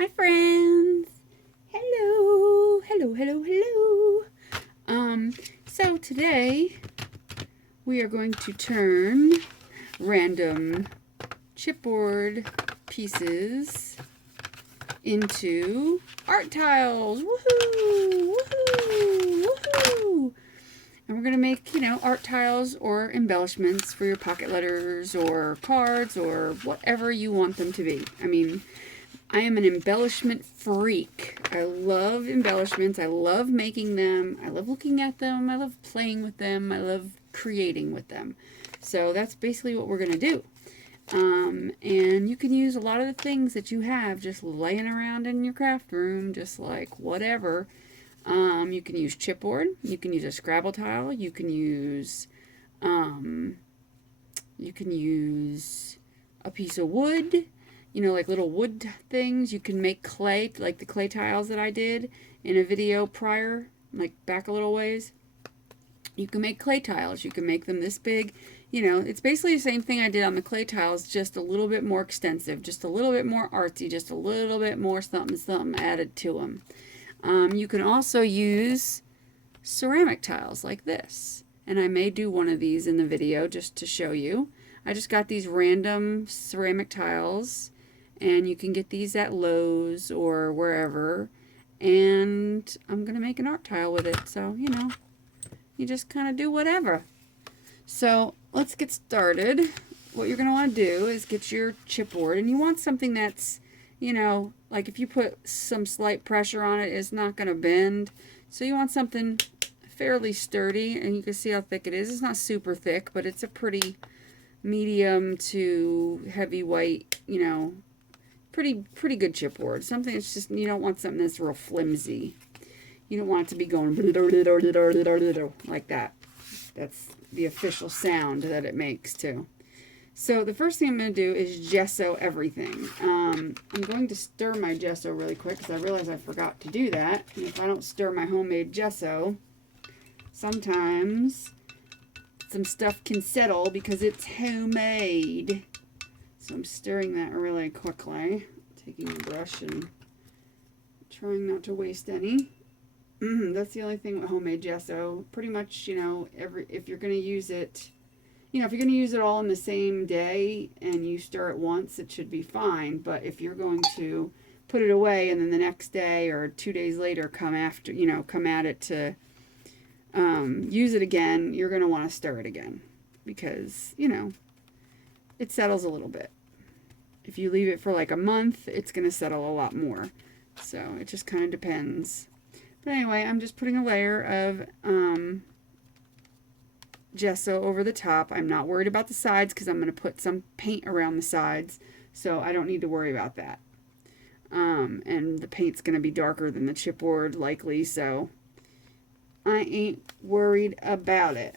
Hi friends! Hello! Hello, hello, hello! So today we are going to turn random chipboard pieces into art tiles! Woohoo! Woohoo! Woohoo! And we're going to make, art tiles or embellishments for your pocket letters or cards or whatever you want them to be. I am an embellishment freak. I love embellishments. I love making them. I love looking at them. I love playing with them. I love creating with them. So that's basically what we're going to do. And you can use a lot of the things that you have just laying around in your craft room, just like whatever. You can use chipboard. You can use a Scrabble tile. You can use a piece of wood. Like little wood things. You can make clay, like the clay tiles that I did in a video prior, like back a little ways. You can make clay tiles. You can make them this big. It's basically the same thing I did on the clay tiles, just a little bit more extensive, just a little bit more artsy, just a little bit more something added to them. You can also use ceramic tiles like this. And I may do one of these in the video just to show you. I just got these random ceramic tiles. And you can get these at Lowe's or wherever. And I'm going to make an art tile with it. So, you just kind of do whatever. So, let's get started. What you're going to want to do is get your chipboard. And you want something that's, like if you put some slight pressure on it, it's not going to bend. So, you want something fairly sturdy. And you can see how thick it is. It's not super thick, but it's a pretty medium to heavy white, pretty good chipboard. Something that's just, you don't want something that's real flimsy. You don't want it to be going like that. That's the official sound that it makes too. So the first thing I'm going to do is gesso everything. I'm going to stir my gesso really quick because I realize I forgot to do that. And if I don't stir my homemade gesso, sometimes some stuff can settle because it's homemade. So I'm stirring that really quickly, taking a brush and trying not to waste any. That's the only thing with homemade gesso. Pretty much, if you're going to use it, if you're going to use it all in the same day and you stir it once, it should be fine. But if you're going to put it away and then the next day or 2 days later come at it to use it again, you're going to want to stir it again because, it settles a little bit. If you leave it for like a month, it's going to settle a lot more. So it just kind of depends. But anyway, I'm just putting a layer of gesso over the top. I'm not worried about the sides because I'm going to put some paint around the sides. So I don't need to worry about that. And the paint's going to be darker than the chipboard likely, so I ain't worried about it.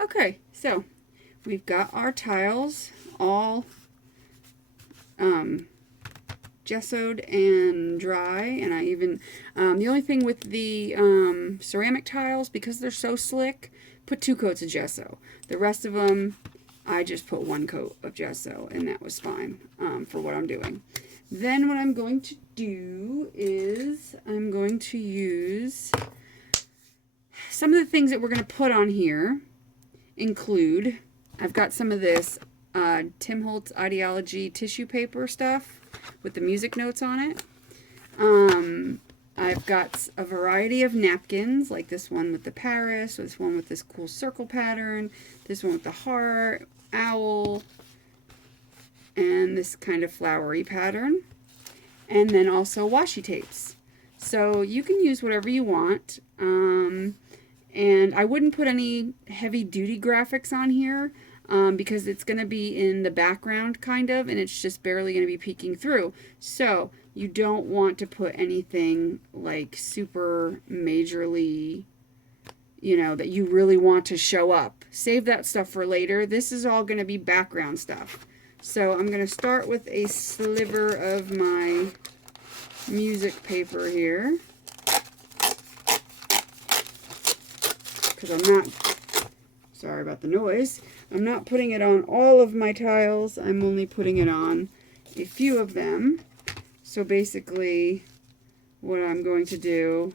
Okay, so we've got our tiles all gessoed and dry, and I even the only thing with the ceramic tiles, because they're so slick, put 2 coats of gesso. The rest of them I just put 1 coat of gesso, and that was fine for what I'm doing. Then what I'm going to do is I'm going to use some of the things that we're going to put on here include, I've got some of this Tim Holtz Ideology tissue paper stuff with the music notes on it. I've got a variety of napkins, like this one with the Paris, this one with this cool circle pattern, this one with the heart, owl, and this kind of flowery pattern. And then also washi tapes. So you can use whatever you want. And I wouldn't put any heavy duty graphics on here because it's going to be in the background kind of, and it's just barely going to be peeking through. So you don't want to put anything like super majorly, that you really want to show up. Save that stuff for later. This is all going to be background stuff. So I'm going to start with a sliver of my music paper here. Because I'm not, sorry about the noise, I'm not putting it on all of my tiles. I'm only putting it on a few of them. So basically what I'm going to do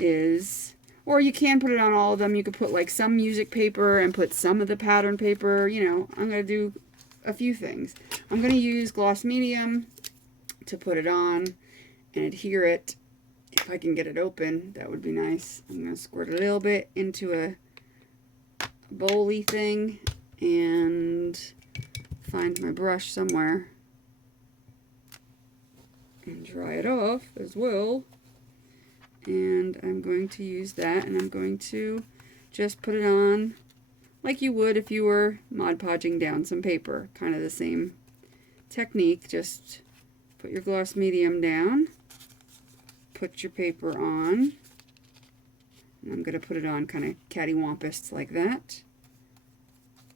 is, or you can put it on all of them. You could put like some music paper and put some of the pattern paper. You know, I'm going to do a few things. I'm going to use gloss medium to put it on and adhere it. If I can get it open, that would be nice. I'm going to squirt a little bit into a bowl-y thing and find my brush somewhere and dry it off as well. And I'm going to use that, and I'm going to just put it on like you would if you were Mod Podging down some paper. Kind of the same technique. Just put your gloss medium down, put your paper on, and I'm going to put it on kind of cattywampus like that,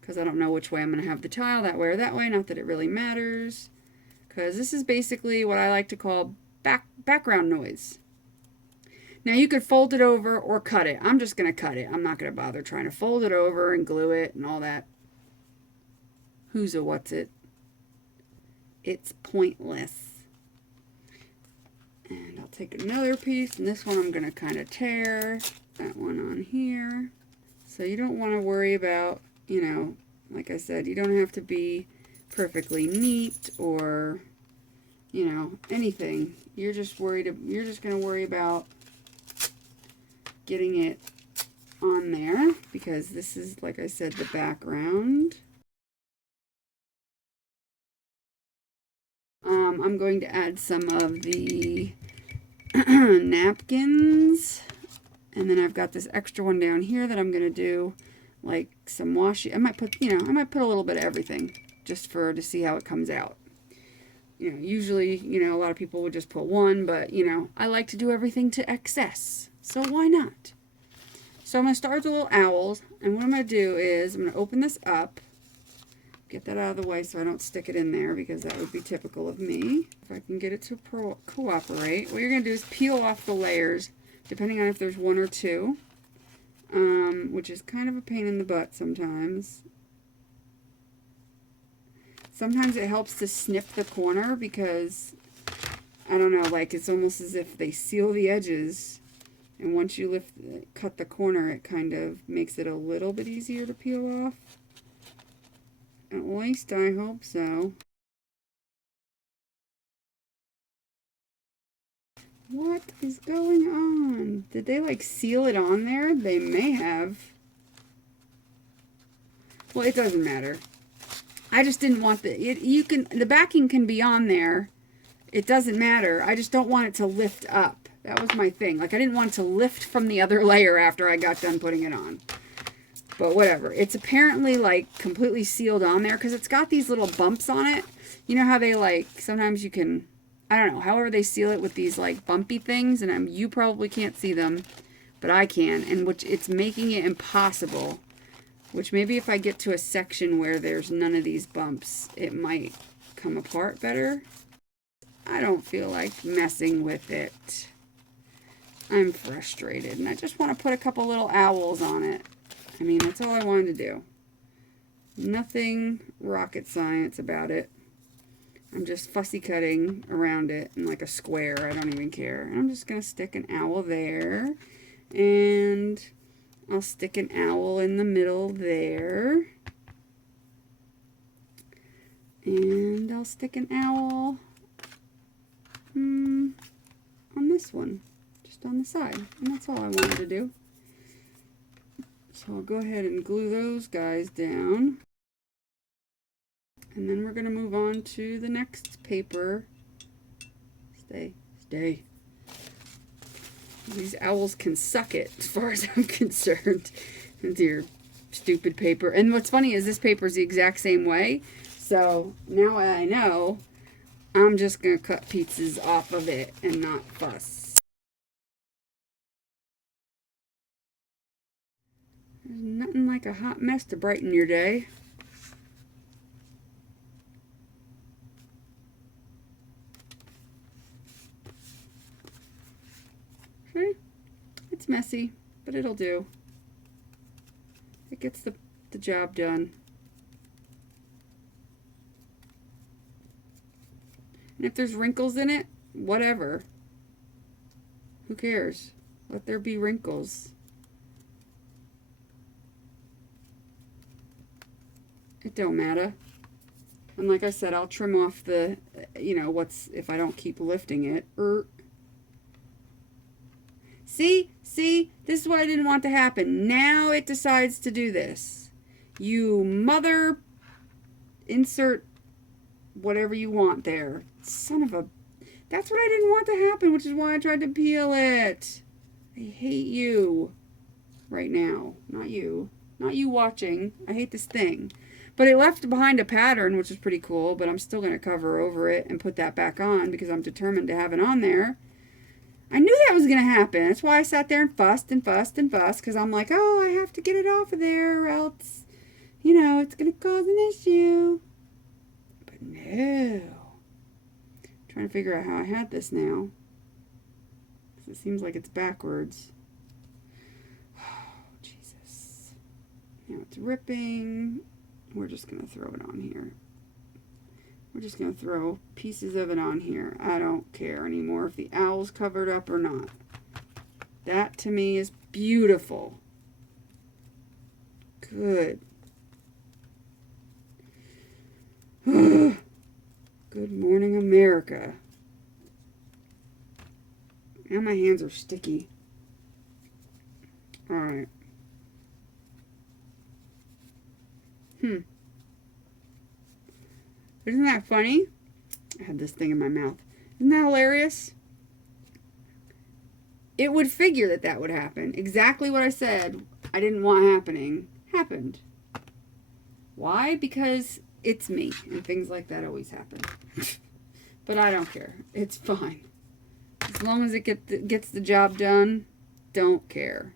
because I don't know which way I'm going to have the tile, that way or that way. Not that it really matters, because this is basically what I like to call background noise. Now you could fold it over or cut it. I'm just going to cut it. I'm not going to bother trying to fold it over and glue it and all that. Who's a what's it? It's pointless. And I'll take another piece, and this one I'm going to kind of tear. That one on here. So you don't want to worry about, you know, like I said, you don't have to be perfectly neat or, you know, anything. You're just going to worry about getting it on there, because this is, like I said, the background. I'm going to add some of the napkins, and then I've got this extra one down here that I'm going to do like some washi. I might put, you know, I might put a little bit of everything just to see how it comes out. You know, usually, you know, a lot of people would just put one, but, you know, I like to do everything to excess. So why not? So I'm going to start with the little owls, and what I'm going to do is I'm going to open this up, get that out of the way so I don't stick it in there, because that would be typical of me. If I can get it to cooperate, what you're going to do is peel off the layers, depending on if there's one or two, which is kind of a pain in the butt sometimes. Sometimes it helps to snip the corner, because, I don't know, like it's almost as if they seal the edges. And once you cut the corner, it kind of makes it a little bit easier to peel off. At least I hope so. What is going on? Did they like seal it on there? They may have. Well, it doesn't matter. I just didn't want the backing can be on there. It doesn't matter. I just don't want it to lift up. That was my thing. Like, I didn't want it to lift from the other layer after I got done putting it on. But whatever. It's apparently, like, completely sealed on there, because it's got these little bumps on it. You know how they, like, sometimes you can, I don't know, however they seal it with these, like, bumpy things, and you probably can't see them, but I can, and which it's making it impossible. Which maybe if I get to a section where there's none of these bumps, it might come apart better. I don't feel like messing with it. I'm frustrated, and I just want to put a couple little owls on it. I mean, that's all I wanted to do. Nothing rocket science about it. I'm just fussy cutting around it in like a square. I don't even care. And I'm just going to stick an owl there, and I'll stick an owl in the middle there, and I'll stick an owl on this one, just on the side, and that's all I wanted to do. So I'll go ahead and glue those guys down, and then we're going to move on to the next paper. Stay. These owls can suck it, as far as I'm concerned. Into your stupid paper. And what's funny is this paper is the exact same way. So now I know, I'm just going to cut pieces off of it and not fuss. There's nothing like a hot mess to brighten your day. Okay. It's messy, but it'll do. It gets the job done. And if there's wrinkles in it, whatever. Who cares? Let there be wrinkles. It don't matter. And like I said, I'll trim off the, what's, if I don't keep lifting it. See, this is what I didn't want to happen. Now it decides to do this. You mother, insert whatever you want there. Son of a, that's what I didn't want to happen, which is why I tried to peel it. I hate you right now. Not you watching. I hate this thing. But it left behind a pattern, which is pretty cool, but I'm still going to cover over it and put that back on because I'm determined to have it on there. I knew that was going to happen. That's why I sat there and fussed and fussed and fussed, because I'm like, oh, I have to get it off of there or else, it's going to cause an issue. But no. I'm trying to figure out how I had this now, because it seems like it's backwards. Oh, Jesus. Now it's ripping. We're just going to throw it on here. We're just going to throw pieces of it on here. I don't care anymore if the owl's covered up or not. That to me is beautiful. Good. Good morning, America. Now my hands are sticky. All right. Isn't that funny? I had this thing in my mouth. Isn't that hilarious? It would figure that that would happen. Exactly what I said I didn't want happening happened. Why? Because it's me, and things like that always happen. But I don't care. It's fine. As long as it gets the job done, don't care.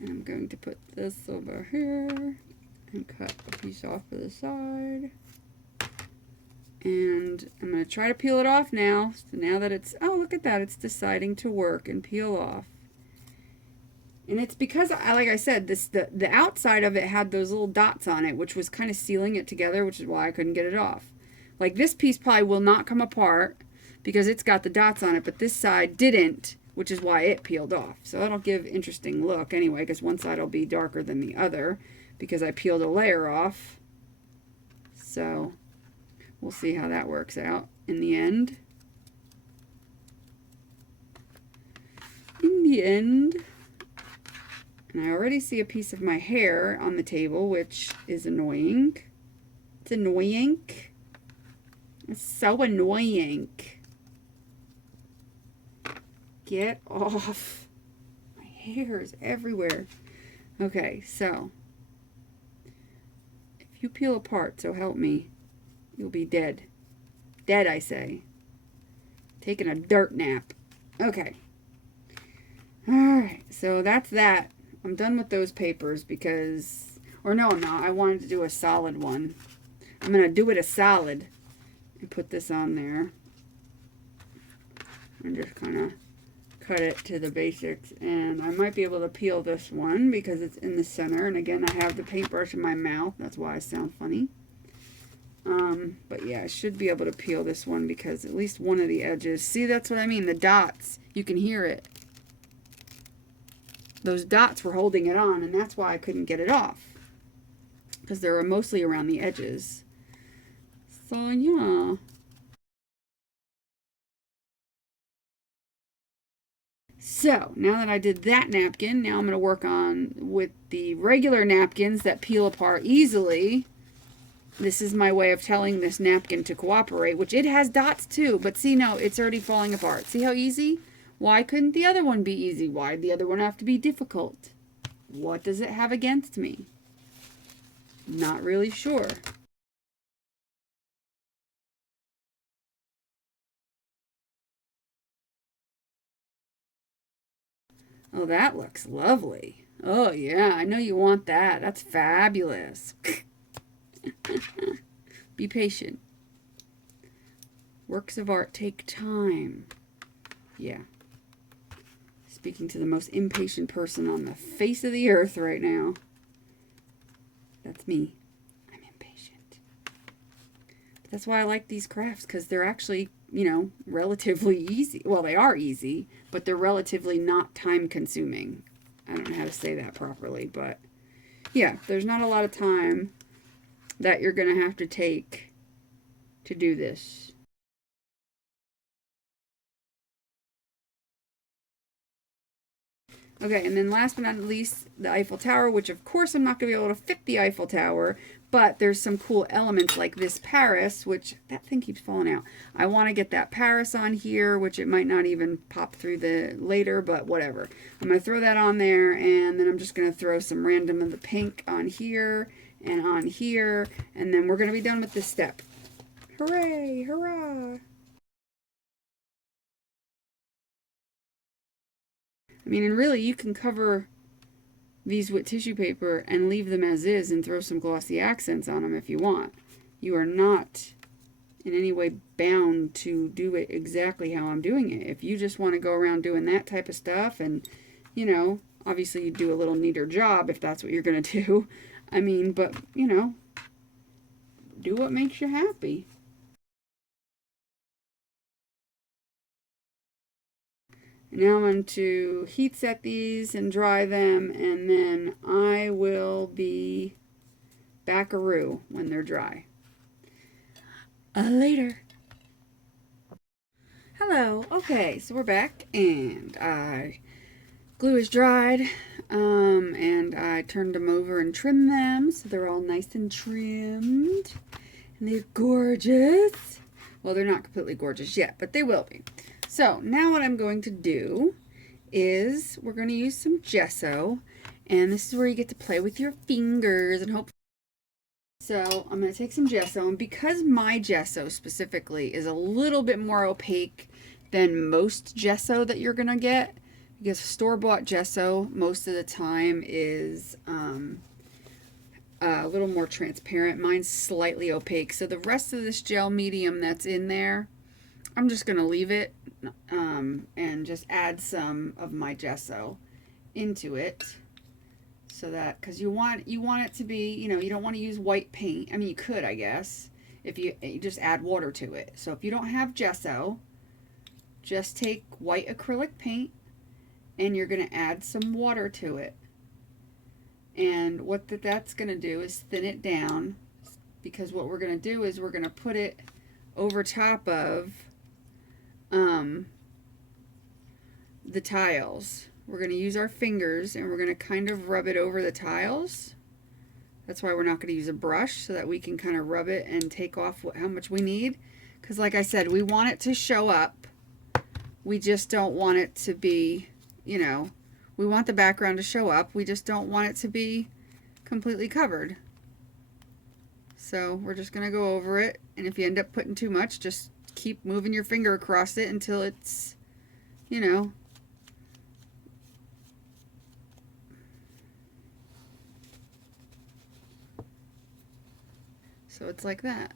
And I'm going to put this over here and cut a piece off to the side. And I'm going to try to peel it off now. So now that it's, oh, look at that. It's deciding to work and peel off. And it's because, like I said, the outside of it had those little dots on it, which was kind of sealing it together, which is why I couldn't get it off. Like this piece probably will not come apart because it's got the dots on it, but this side didn't, which is why it peeled off. So that'll give interesting look anyway, because one side will be darker than the other because I peeled a layer off. So we'll see how that works out in the end. And I already see a piece of my hair on the table, which is annoying. It's annoying. It's so annoying. Get off. My hair is everywhere. Okay, so if you peel apart, so help me, you'll be dead. Dead, I say. Taking a dirt nap. Okay. Alright, so that's that. I'm done with those papers because, or no, I'm not. I wanted to do a solid one. I'm going to do it a solid and put this on there. And just kind of cut it to the basics. And I might be able to peel this one because it's in the center. And again, I have the paintbrush in my mouth. That's why I sound funny. But yeah, I should be able to peel this one because at least one of the edges. See, that's what I mean. The dots. You can hear it. Those dots were holding it on, and that's why I couldn't get it off. Because they were mostly around the edges. So, yeah. So, now that I did that napkin, now I'm going to work on with the regular napkins that peel apart easily. This is my way of telling this napkin to cooperate, which it has dots too. But see, no, it's already falling apart. See how easy? Why couldn't the other one be easy? Why did the other one have to be difficult? What does it have against me? Not really sure. Oh, that looks lovely. Oh, yeah, I know you want that. That's fabulous. Be patient. Works of art take time. Yeah. Speaking to the most impatient person on the face of the earth right now. That's me. I'm impatient. That's why I like these crafts, because they're actually, you know, relatively easy. Well, they are easy, but they're relatively not time consuming. I don't know how to say that properly, but yeah, there's not a lot of time that you're going to have to take to do this. Okay, and then last but not least, the Eiffel Tower, which of course I'm not going to be able to fit the Eiffel Tower, but there's some cool elements like this Paris, which that thing keeps falling out. I want to get that Paris on here, which it might not even pop through the later, but whatever. I'm going to throw that on there, and then I'm just going to throw some random of the pink on here and on here, and then we're going to be done with this step. Hooray, hurrah! I mean, and really, you can cover these with tissue paper and leave them as is and throw some glossy accents on them if you want. You are not in any way bound to do it exactly how I'm doing it. If you just want to go around doing that type of stuff and, you know, obviously you do a little neater job if that's what you're going to do. I mean, but, you know, do what makes you happy. Now I'm going to heat set these and dry them, and then I will be backaroo when they're dry. Later. Hello. Okay, so we're back, and glue is dried, and I turned them over and trimmed them, so they're all nice and trimmed, and they're gorgeous. Well, they're not completely gorgeous yet, but they will be. So now what I'm going to do is we're going to use some gesso, and this is where you get to play with your fingers and hope. So I'm going to take some gesso, and because my gesso specifically is a little bit more opaque than most gesso that you're going to get, because store-bought gesso most of the time is a little more transparent. Mine's slightly opaque, so the rest of this gel medium that's in there, I'm just going to leave it and just add some of my gesso into it, so that, because you want it to be, you know, you don't want to use white paint. I mean, you could, I guess, if you just add water to it. So if you don't have gesso, just take white acrylic paint and you're going to add some water to it. And what that's going to do is thin it down, because what we're going to do is we're going to put it over top of the tiles. We're going to use our fingers and we're going to kind of rub it over the tiles. That's why we're not going to use a brush, so that we can kind of rub it and take off how much we need. Because like I said, we want it to show up. We just don't want it to be, you know, we want the background to show up. We just don't want it to be completely covered. So we're just going to go over it. And if you end up putting too much, just keep moving your finger across it until it's, you know, so it's like that.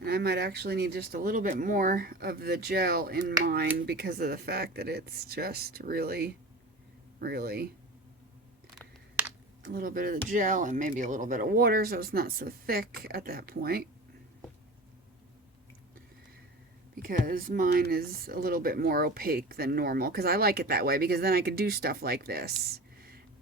And I might actually need just a little bit more of the gel in mine, because of the fact that it's just really a little bit of the gel and maybe a little bit of water, so it's not so thick at that point. Because mine is a little bit more opaque than normal, because I like it that way, because then I could do stuff like this.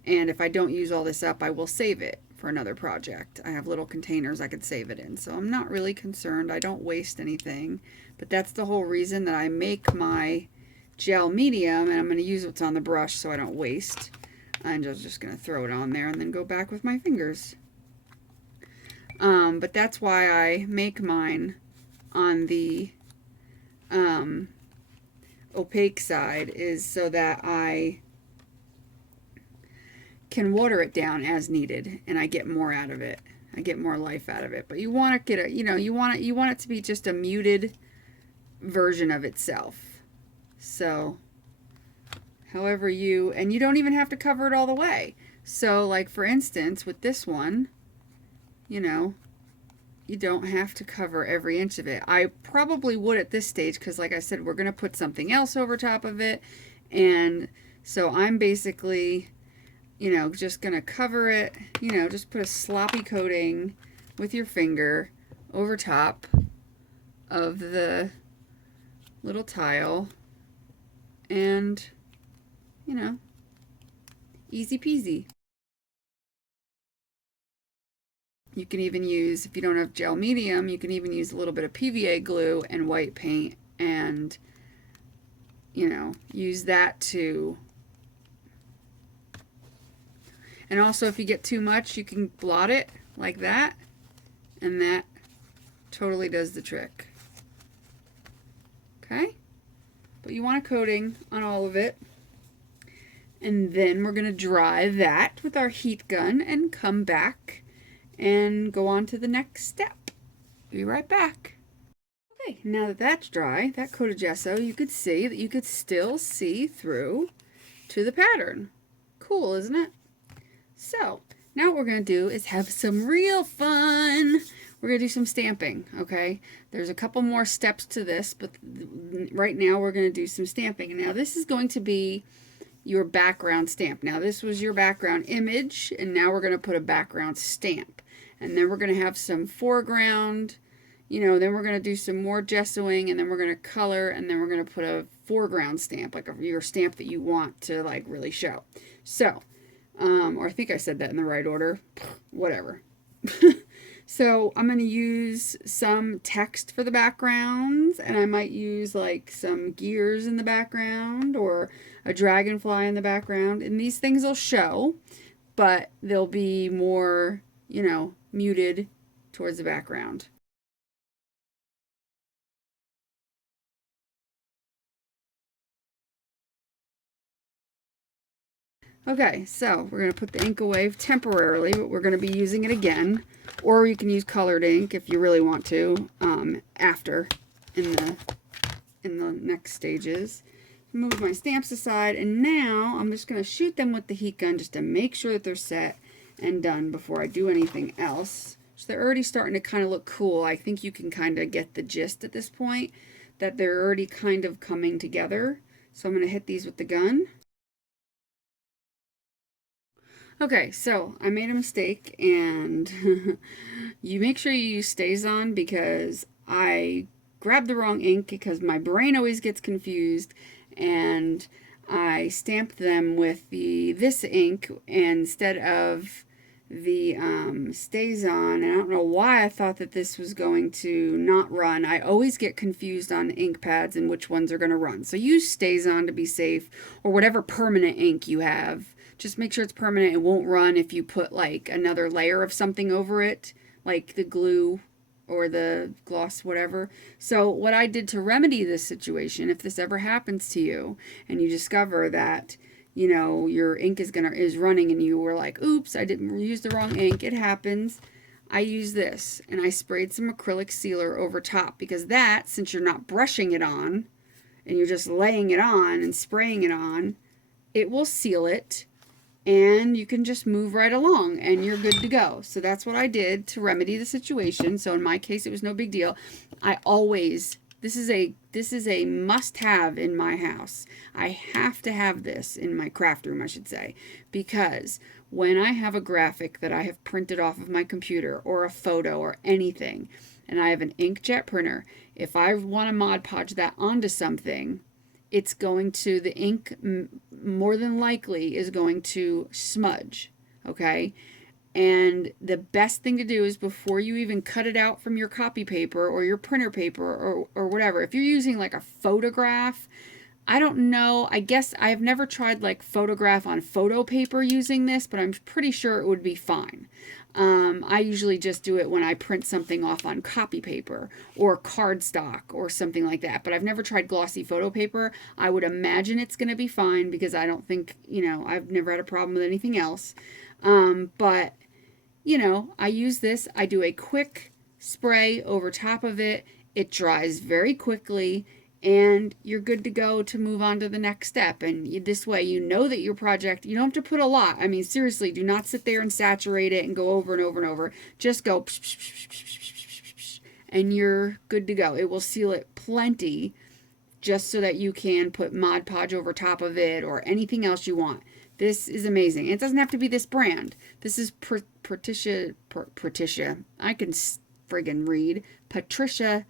And if I don't use all this up, I will save it for another project. I have little containers I could save it in, so I'm not really concerned. I don't waste anything, but that's the whole reason that I make my gel medium, and I'm going to use what's on the brush so I don't waste. I'm just going to throw it on there and then go back with my fingers. But that's why I make mine on the opaque side, is so that I can water it down as needed, and I get more out of it. I get more life out of it. But you want to get a, you know, you want it to be just a muted version of itself. So however and you don't even have to cover it all the way. So like for instance with this one, you know, you don't have to cover every inch of it. I probably would at this stage, because like I said, we're going to put something else over top of it. And so I'm basically, you know, just going to cover it, you know, just put a sloppy coating with your finger over top, of the little tile, and, you know, easy peasy. You can even use, if you don't have gel medium, you can even use a little bit of PVA glue and white paint and, you know, use that too. And also, if you get too much, you can blot it like that, and that totally does the trick. Okay? But you want a coating on all of it. And then we're going to dry that with our heat gun and come back and go on to the next step. Be right back. Okay, now that that's dry, that coat of gesso, you could see that you could still see through to the pattern. Cool, isn't it? So, now what we're going to do is have some real fun. We're going to do some stamping, okay? There's a couple more steps to this, but right now we're going to do some stamping. And now this is going to be your background stamp. Now this was your background image, and now we're going to put a background stamp. And then we're going to have some foreground, you know, then we're going to do some more gessoing, and then we're going to color, and then we're going to put a foreground stamp, like your stamp that you want to like really show. So, or I think I said that in the right order, whatever. So I'm going to use some text for the backgrounds, and I might use like some gears in the background or a dragonfly in the background. And these things will show, but they'll be more, you know, muted towards the background. Okay, so we're going to put the ink away temporarily, but we're going to be using it again. Or you can use colored ink if you really want to, after in the next stages. Move my stamps aside, and now I'm just going to shoot them with the heat gun just to make sure that they're set and done before I do anything else. So they're already starting to kind of look cool. I think you can kind of get the gist at this point that they're already kind of coming together. So I'm going to hit these with the gun. Okay, so I made a mistake, and you make sure you use StazOn, because I grabbed the wrong ink because my brain always gets confused, and I stamped them with this ink instead of the StazOn, and I don't know why I thought that this was going to not run. I always get confused on ink pads and which ones are going to run. So use StazOn to be safe, or whatever permanent ink you have. Just make sure it's permanent. It won't run if you put like another layer of something over it, like the glue or the gloss, whatever. So what I did to remedy this situation, if this ever happens to you and you discover that, you know, your ink is running and you were like, oops, I didn't use the wrong ink, it happens. I use this, and I sprayed some acrylic sealer over top, because that, since you're not brushing it on and you're just laying it on and spraying it on, it will seal it, and you can just move right along and you're good to go. So that's what I did to remedy the situation. So in my case, it was no big deal. I always, this is a must-have in my house. I have to have this in my craft room, I should say, because when I have a graphic that I have printed off of my computer, or a photo or anything, and I have an inkjet printer, if I want to Mod Podge that onto something, it's going to, the ink more than likely is going to smudge, okay? And the best thing to do is, before you even cut it out from your copy paper or your printer paper or whatever, if you're using like a photograph, I don't know, I guess I've never tried like photograph on photo paper using this, but I'm pretty sure it would be fine. I usually just do it when I print something off on copy paper or cardstock or something like that. But I've never tried glossy photo paper. I would imagine it's going to be fine, because I don't think, you know, I've never had a problem with anything else. But, you know, I use this. I do a quick spray over top of it. It dries very quickly, and you're good to go to move on to the next step. And this way, you know that your project, you don't have to put a lot. I mean, seriously, do not sit there and saturate it and go over and over and over. Just go, and you're good to go. It will seal it plenty, just so that you can put Mod Podge over top of it or anything else you want. This is amazing. It doesn't have to be this brand. This is Patricia. I can friggin' read. Patricia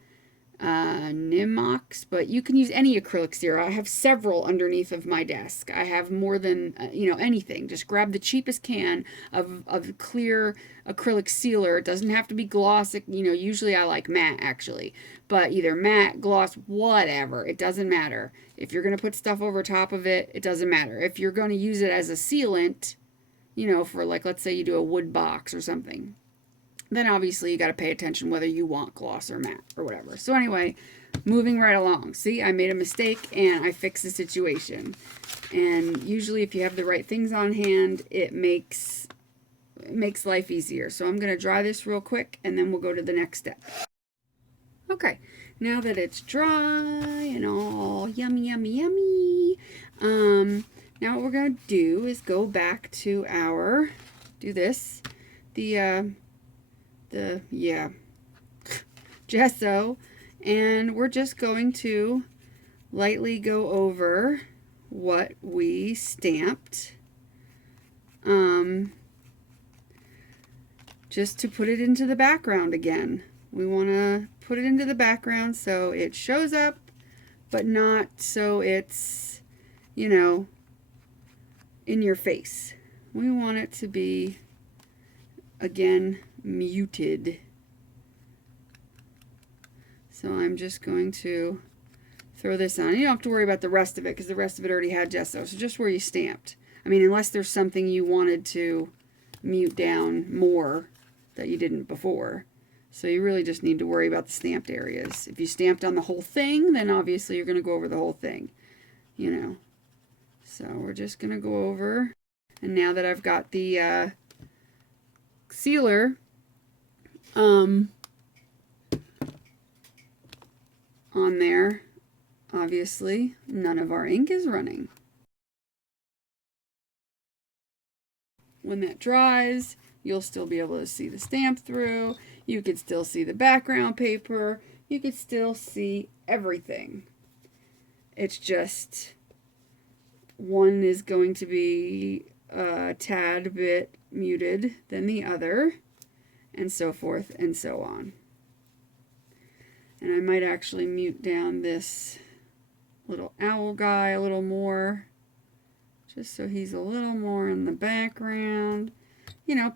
Nimox, but you can use any acrylic sealer. I have several underneath of my desk. I have more than, anything. Just grab the cheapest can of clear acrylic sealer. It doesn't have to be gloss. Usually I like matte, actually. But either matte, gloss, whatever. It doesn't matter. If you're going to put stuff over top of it, it doesn't matter. If you're going to use it as a sealant, for like, let's say you do a wood box or something, then obviously you got to pay attention whether you want gloss or matte or whatever. So anyway, moving right along. See, I made a mistake and I fixed the situation. And usually if you have the right things on hand, it makes life easier. So I'm going to dry this real quick and then we'll go to the next step. Okay, now that it's dry and all yummy, yummy, yummy, now what we're going to do is go back to our, gesso, and we're just going to lightly go over what we stamped, just to put it into the background again. We want to put it into the background so it shows up, but not so it's, in your face. We want it to be, again, muted. So I'm just going to throw this on. You don't have to worry about the rest of it because the rest of it already had gesso. So just where you stamped. I mean, unless there's something you wanted to mute down more that you didn't before. So you really just need to worry about the stamped areas. If you stamped on the whole thing, then obviously you're going to go over the whole thing. So we're just going to go over. And now that I've got the sealer on there, obviously none of our ink is running. When that dries, you'll still be able to see the stamp through. You could still see the background paper. You could still see everything. It's just one is going to be a tad bit muted than the other, and so forth and so on. And I might actually mute down this little owl guy a little more, just so he's a little more in the background.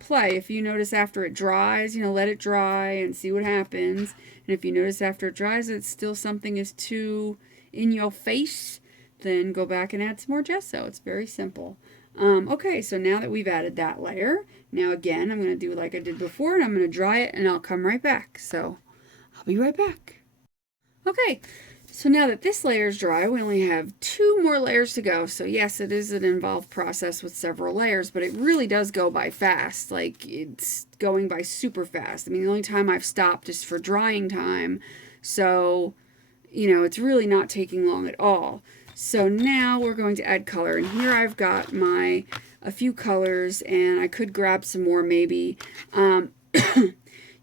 Play. If you notice after it dries, let it dry and see what happens. And if you notice after it dries that still something is too in your face, then go back and add some more gesso. It's very simple. Okay, so now that we've added that layer, now again, I'm going to do like I did before, and I'm going to dry it, and I'll come right back. So I'll be right back. Okay, so now that this layer is dry, we only have 2 more layers to go. So yes, it is an involved process with several layers, but it really does go by fast. Like, it's going by super fast. I mean, the only time I've stopped is for drying time. So, it's really not taking long at all. So now we're going to add color. And here I've got a few colors, and I could grab some more maybe.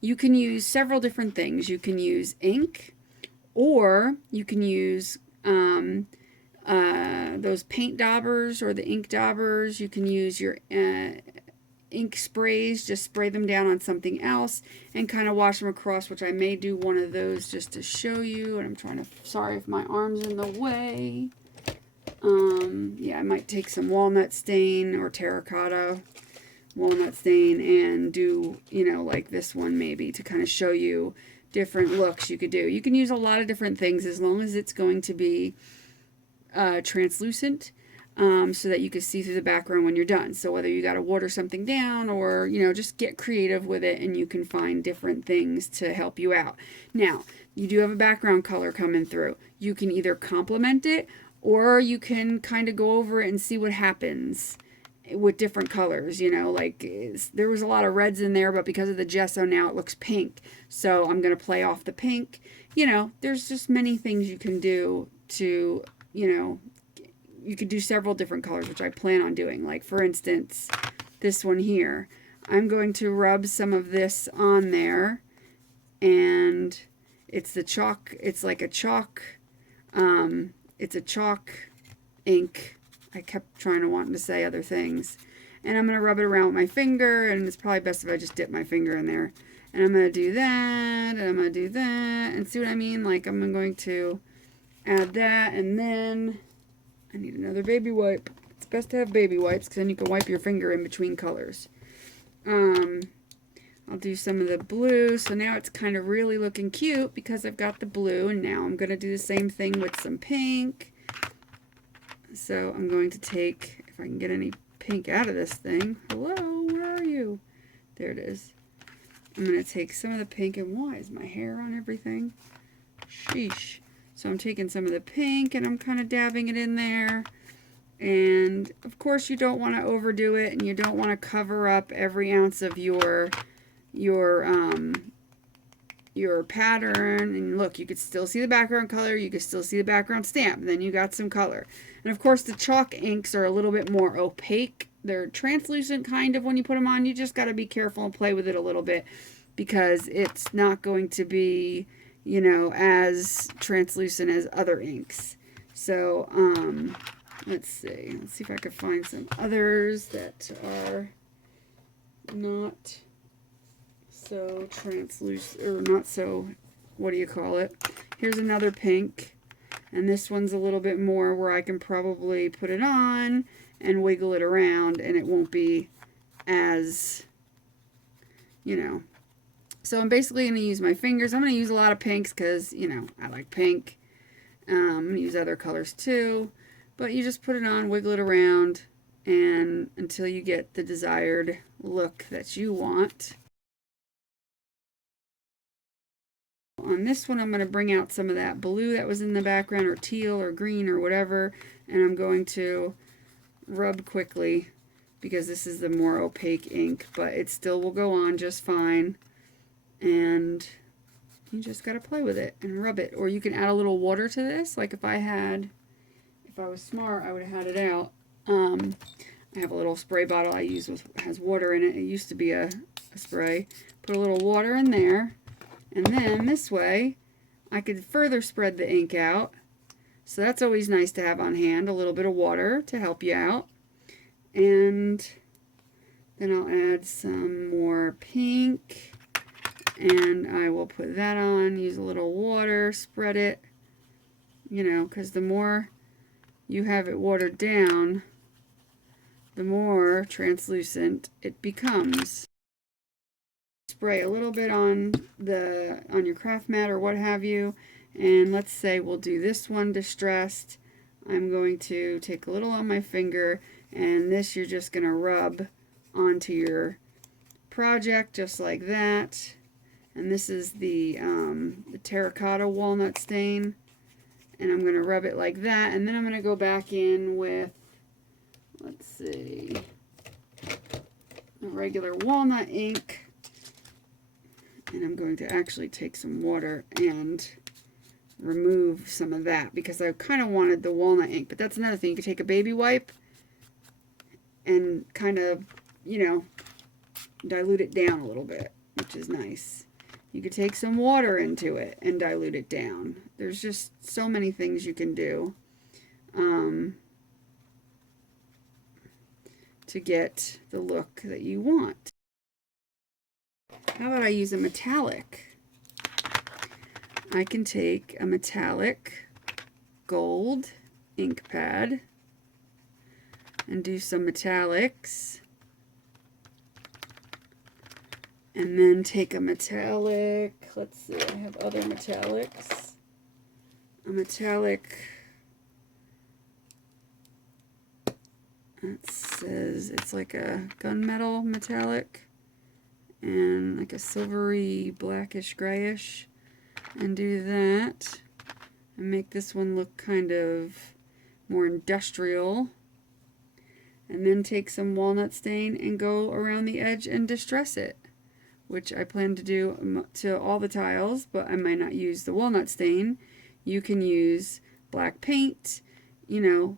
You can use several different things. You can use ink, or you can use those paint daubers or the ink daubers. You can use your ink sprays, just spray them down on something else and kind of wash them across, which I may do one of those just to show you. And I'm trying to, sorry if my arm's in the way. Yeah, I might take some walnut stain or terracotta walnut stain and do, like this one maybe, to kind of show you different looks you could do. You can use a lot of different things as long as it's going to be translucent, so that you can see through the background when you're done. So whether you got to water something down or, just get creative with it, and you can find different things to help you out. Now, you do have a background color coming through. You can either complement it, or you can kind of go over it and see what happens with different colors. Like there was a lot of reds in there, but because of the gesso now it looks pink. So I'm going to play off the pink. There's just many things you can do to, you could do several different colors, which I plan on doing. Like for instance, this one here, I'm going to rub some of this on there, and it's the chalk. It's like a chalk, it's a chalk ink. I kept wanting to say other things. And I'm going to rub it around with my finger, and it's probably best if I just dip my finger in there. And I'm going to do that, and I'm going to do that, and see what I mean? Like, I'm going to add that, and then I need another baby wipe. It's best to have baby wipes, because then you can wipe your finger in between colors. I'll do some of the blue, so now it's kind of really looking cute because I've got the blue, and now I'm going to do the same thing with some pink. So I'm going to take, if I can get any pink out of this thing. Hello, where are you? There it is. I'm going to take some of the pink, and why is my hair on everything? Sheesh. So I'm taking some of the pink, and I'm kind of dabbing it in there. And of course you don't want to overdo it, and you don't want to cover up every ounce of your pattern. And look, you could still see the background color, you could still see the background stamp, and then you got some color. And of course the chalk inks are a little bit more opaque. They're translucent kind of when you put them on. You just got to be careful and play with it a little bit, because it's not going to be, you know, as translucent as other inks. So let's see if I can find some others that are not so translucent, or not so, what do you call it? Here's another pink, and this one's a little bit more where I can probably put it on and wiggle it around, and it won't be as, you know. So I'm basically going to use my fingers. I'm going to use a lot of pinks because, you know, I like pink. I'm going to use other colors too, but you just put it on, wiggle it around, and until you get the desired look that you want. On this one, I'm going to bring out some of that blue that was in the background, or teal or green or whatever, and I'm going to rub quickly because this is the more opaque ink, but it still will go on just fine. And you just got to play with it and rub it. Or you can add a little water to this. Like if I was smart, I would have had it out. I have a little spray bottle I use has water in it. It used to be a spray. Put a little water in there. And then this way, I could further spread the ink out. So that's always nice to have on hand, a little bit of water to help you out. And then I'll add some more pink. And I will put that on, use a little water, spread it, you know, because the more you have it watered down, the more translucent it becomes. Spray a little bit on your craft mat or what have you, and let's say we'll do this one distressed. I'm going to take a little on my finger, and this you're just going to rub onto your project just like that. And this is the terracotta walnut stain, and I'm going to rub it like that, and then I'm going to go back in with, let's see, a regular walnut ink. And I'm going to actually take some water and remove some of that because I kind of wanted the walnut ink. But that's another thing. You could take a baby wipe and kind of, you know, dilute it down a little bit, which is nice. You could take some water into it and dilute it down. There's just so many things you can do to get the look that you want. How about I use a metallic? I can take a metallic gold ink pad and do some metallics. And then take a metallic, let's see, I have other metallics. A metallic, it says it's like a gunmetal metallic. And like a silvery blackish grayish, and do that and make this one look kind of more industrial, and then take some walnut stain and go around the edge and distress it, which I plan to do to all the tiles, but I might not use the walnut stain. You can use black paint, you know,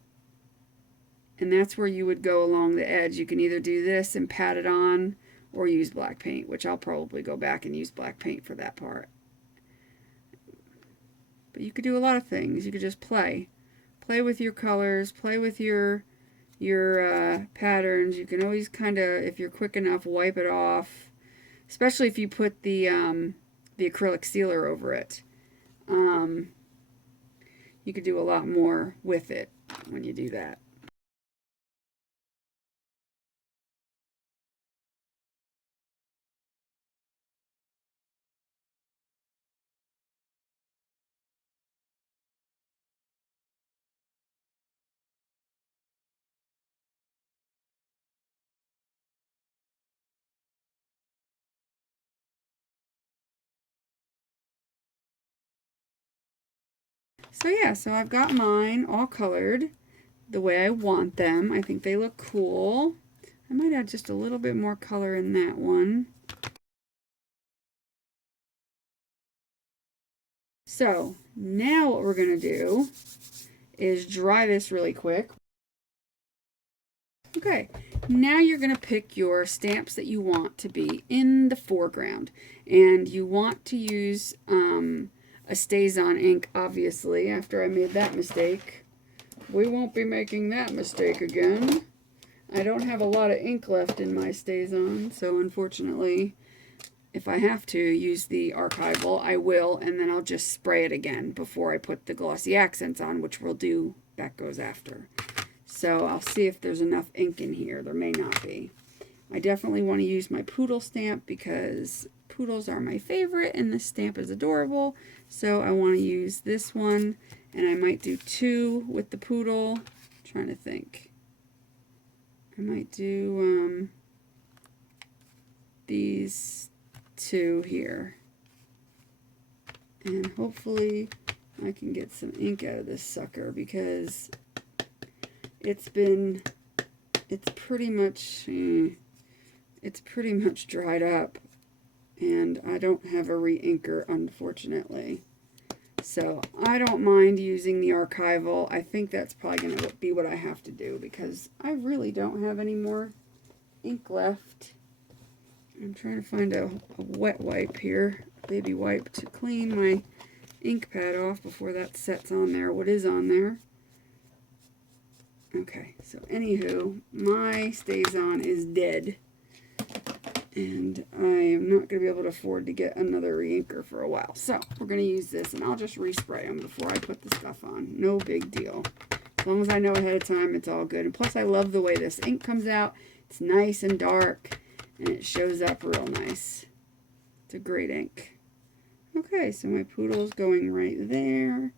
and that's where you would go along the edge. You can either do this and pat it on, or use black paint, which I'll probably go back and use black paint for that part. But you could do a lot of things. You could just play with your colors, play with your patterns. You can always kind of, if you're quick enough, wipe it off especially if you put the acrylic sealer over it. You could do a lot more with it when you do that. So yeah, so I've got mine all colored the way I want them. I think they look cool. I might add just a little bit more color in that one. So now what we're going to do is dry this really quick. Okay, now you're going to pick your stamps that you want to be in the foreground. And you want to use a StazOn ink, obviously, after I made that mistake. We won't be making that mistake again. I don't have a lot of ink left in my StazOn, so unfortunately, if I have to use the archival, I will, and then I'll just spray it again before I put the glossy accents on, which we'll do, that goes after. So I'll see if there's enough ink in here. There may not be. I definitely want to use my Poodle stamp because poodles are my favorite and this stamp is adorable. So I want to use this one, and I might do 2 with the poodle. I'm trying to think. I might do these 2 here. And hopefully I can get some ink out of this sucker because it's pretty much dried up, and I don't have a re-inker, unfortunately. So I don't mind using the archival. I think that's probably going to be what I have to do because I really don't have any more ink left. I'm trying to find a wet wipe here, baby wipe, to clean my ink pad off before that sets on there, what is on there. Okay, so anywho, my StazOn is dead. And I am not going to be able to afford to get another re-inker for a while. So we're going to use this, and I'll just respray them before I put the stuff on. No big deal. As long as I know ahead of time, it's all good. And plus, I love the way this ink comes out. It's nice and dark, and it shows up real nice. It's a great ink. Okay, so my poodle's going right there.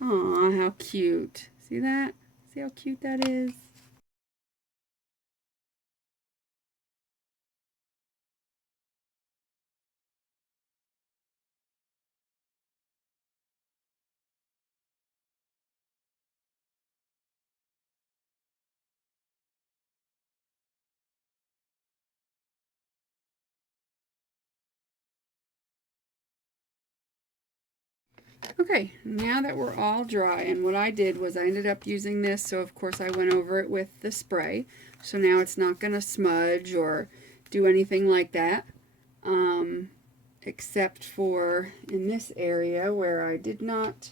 Aw, how cute. See that? See how cute that is? Okay, now that we're all dry, and what I did was I ended up using this, so of course I went over it with the spray. So now it's not going to smudge or do anything like that, except for in this area where I did not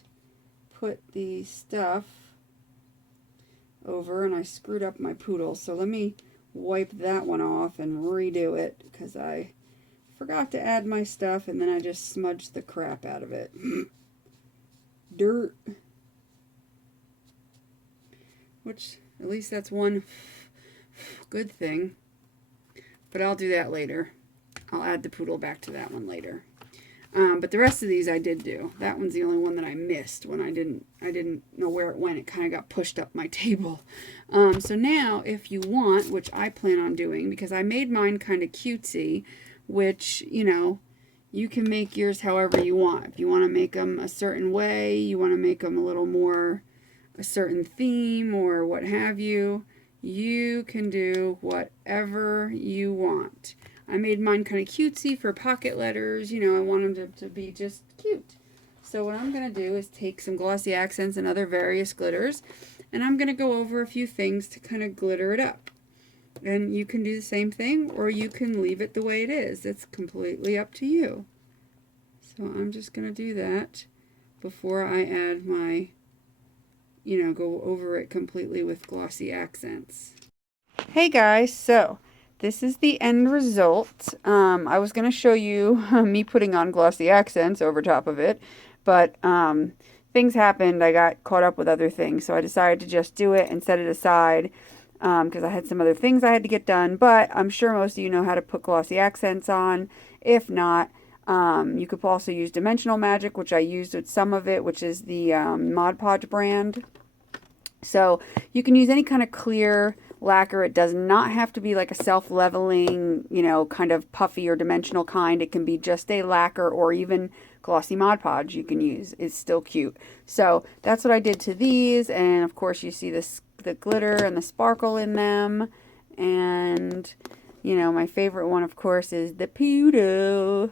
put the stuff over and I screwed up my poodle. So let me wipe that one off and redo it because I forgot to add my stuff and then I just smudged the crap out of it. Dirt. Which, at least that's one good thing. But I'll do that later. I'll add the poodle back to that one later. But the rest of these I did do. That one's the only one that I missed when I didn't know where it went. It kind of got pushed up my table. So now, if you want, which I plan on doing, because I made mine kind of cutesy, which, you know, you can make yours however you want. If you want to make them a certain way, you want to make them a little more a certain theme or what have you, you can do whatever you want. I made mine kind of cutesy for pocket letters. You know, I want them to be just cute. So what I'm going to do is take some glossy accents and other various glitters, and I'm going to go over a few things to kind of glitter it up. And you can do the same thing, or you can leave it the way it is. It's completely up to you. So I'm just going to do that before I add my, go over it completely with glossy accents. Hey guys, so this is the end result. I was going to show you me putting on glossy accents over top of it, but things happened. I got caught up with other things, so I decided to just do it and set it aside because I had some other things I had to get done. But I'm sure most of you know how to put glossy accents on. If not, you could also use Dimensional Magic, which I used with some of it, which is the Mod Podge brand. So you can use any kind of clear lacquer. It does not have to be like a self-leveling, you know, kind of puffy or dimensional kind. It can be just a lacquer or even glossy Mod Podge you can use. It's still cute. So that's what I did to these. And of course you see this, the glitter and the sparkle in them. And, you know, my favorite one, of course, is the Poodle.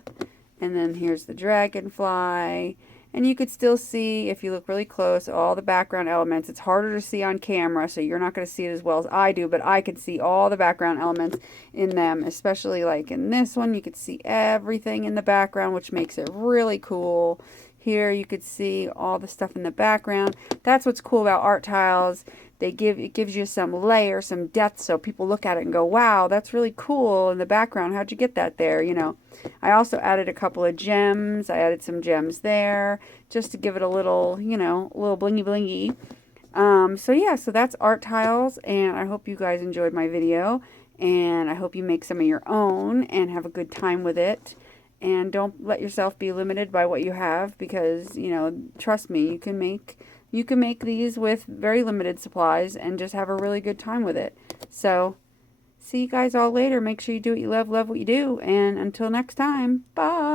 And then here's the dragonfly. And you could still see, if you look really close, all the background elements. It's harder to see on camera, so you're not going to see it as well as I do, but I could see all the background elements in them, especially like in this one. You could see everything in the background, which makes it really cool. Here you could see all the stuff in the background. That's what's cool about art tiles. It gives you some layer, some depth, so people look at it and go, wow, that's really cool in the background. How'd you get that there? You know, I also added a couple of gems. I added some gems there just to give it a little, you know, a little blingy blingy. So yeah, so that's art tiles, and I hope you guys enjoyed my video, and I hope you make some of your own and have a good time with it. And don't let yourself be limited by what you have, because, you know, trust me, you can make these with very limited supplies and just have a really good time with it. So, see you guys all later. Make sure you do what you love what you do. And until next time, bye.